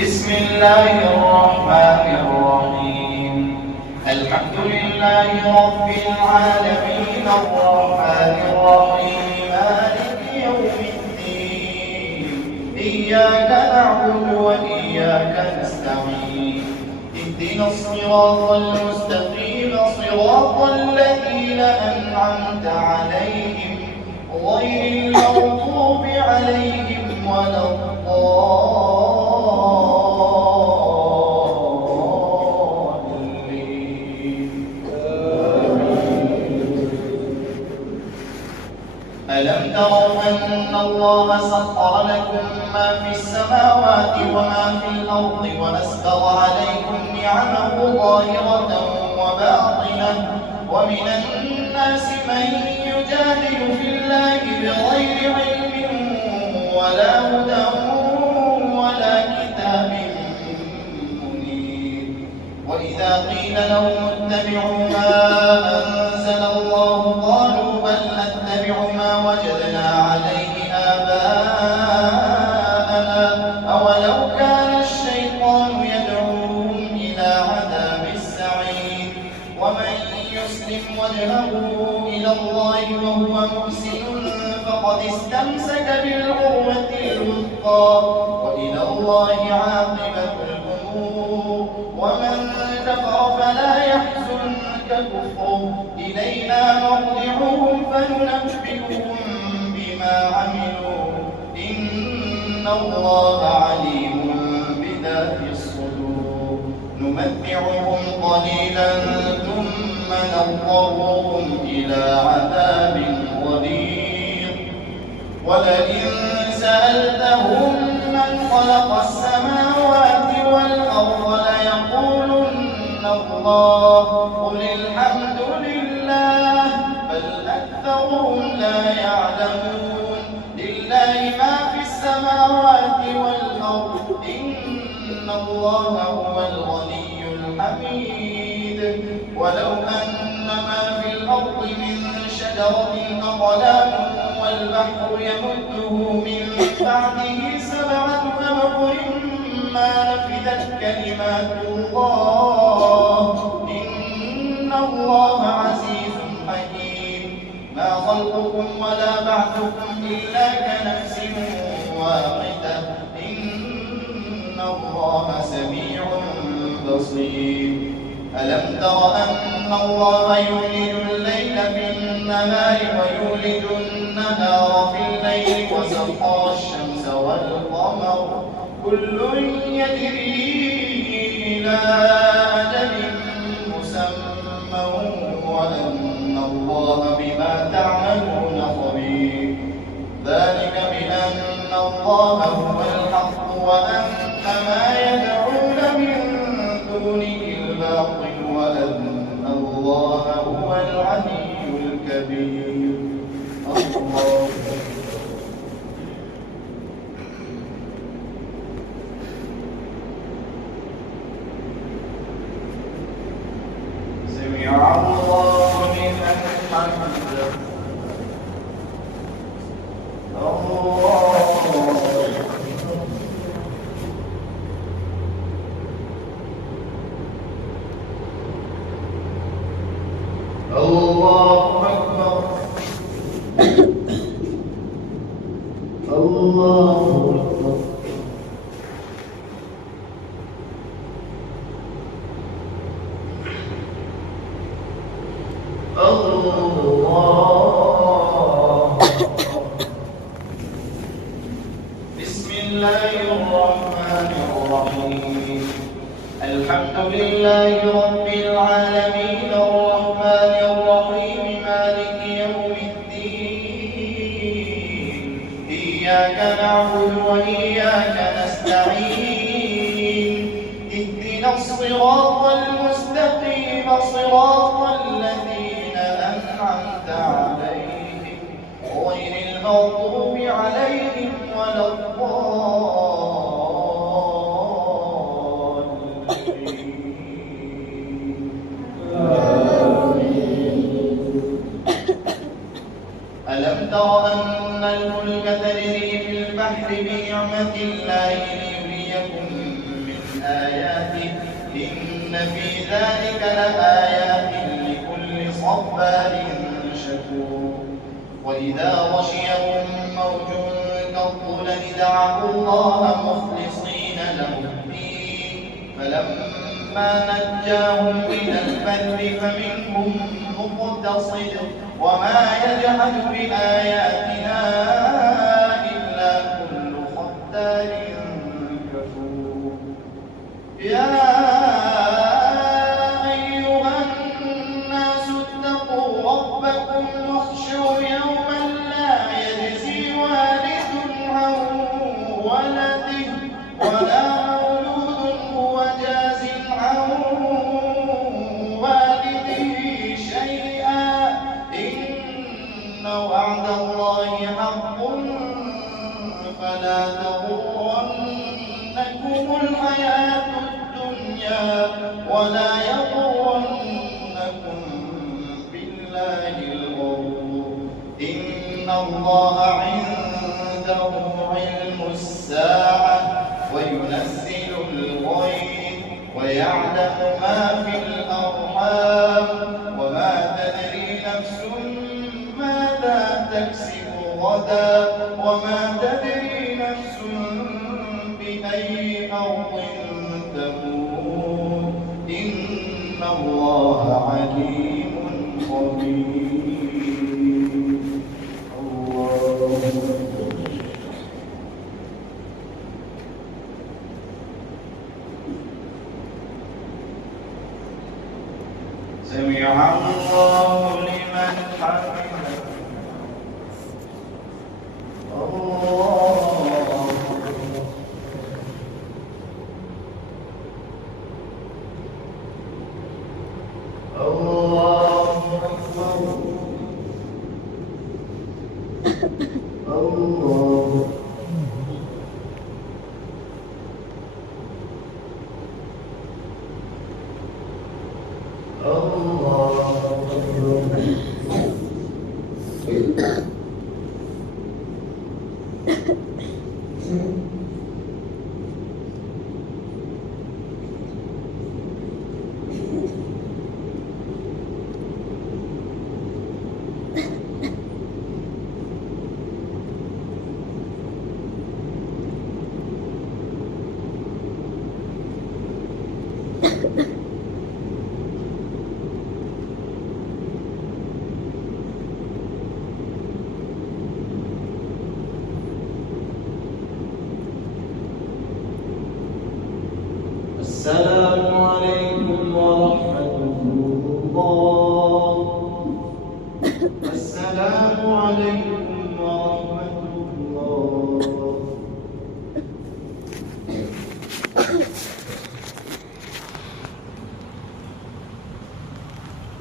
بسم الله الرحمن الرحيم. الحمد لله رب العالمين الرحمن الرحيم مالك يوم الدين. إياك نعبد وإياك نستعين. اهدنا الصراط المستقيم صراط الذين أنعمت عليهم غير المغضوب عليهم ولا الضالين. ألم تروا أن الله سخر لكم ما في السماوات وما في الأرض وأسبغ عليكم نعمه ظاهرة وباطنة ومن الناس من يجادل في الله بغير علم ولا هدى ولا كتاب منير. وإذا قيل لهم اتبعوا ما أنزل الله قالوا بل نتبع ما وجدنا عليه آباءنا أولو كان الشيطان يدعوهم إلى عذاب السعير. ومن يسلم وجهه إلى الله وهو محسن فقد استمسك بالعروة الوثقى وإلى الله عاقبة الأمور. ومن كفر فلا يحزنك كفره إلينا مرجعهم فننبئهم بما عملوا إن الله عليم بذات الصدور. نمتعهم قليلا ثم نضطرهم إلى عذاب غليظ. ولئن سألتهم من خلق السماوات والأرض ليقولن الله قل الحمد لله بل أكثرهم لا يعلمون. لله ما في السماوات والأرض إن الله هو الغني الحميد. ولو أن ما في الأرض من شجرة أقلام والبحر يمده من بعده 7 أبحر ما نفدت كلمات الله إن الله عزيز حكيم. ما خلقكم ولا بعثكم إلا كنفس واحدة إن الله سميع بصير. ألم تر أن الله يولج الليل في النهار ويولج النهار في الليل وسخر الشمس والقمر كل يجري إلى أجل مسمى وأن الله بما تعملون خبير. ذلك بأن الله هو الحق وأن ما يدعون من دونه الباطل وأن الله هو العلي الكبير. الله سمع الله لمن حمده. الله أكبر. الله أكبر. بسم الله الرحمن الرحيم. الحمد لله رب العالمين الرحمن الرحيم مالك يوم الدين. إياك نعبد وإياك نستعين. اهدنا الصراط المستقيم صراط الذين أنعمت عليهم غير المغضوب عليهم ولا ألم تر أن الفلك تجري في البحر بنعمة الله ليريكم آياته إن في ذلك لآيات لكل صبار شكور وإذا غشيهم موج كالظلل دعوا الله مخلصين له الدين فلما نجاهم إلى البر فمنهم مقتصد وما يجحد بآياتنا إلا كل ختار كفور يا أيها الناس اتقوا ربكم واخشوا يوما لا يجزي والد عن ولده ولا مولود هو جاز عن والده شيئا إن وعد الله حق فلا تغرنكم الحياة الدنيا ولا يغرنكم بالله الغرور إن الله عنده علم الساعة وينزل الغيث ويعلم ما في الأرحام وما تدري نفس ماذا تكسب غدا وما تدري نفس بأي أرض تموت إن الله عليم خبير سمع الله لمن حمده الله أكبر الله السلام عليكم ورحمة الله. السلام عليكم ورحمة الله.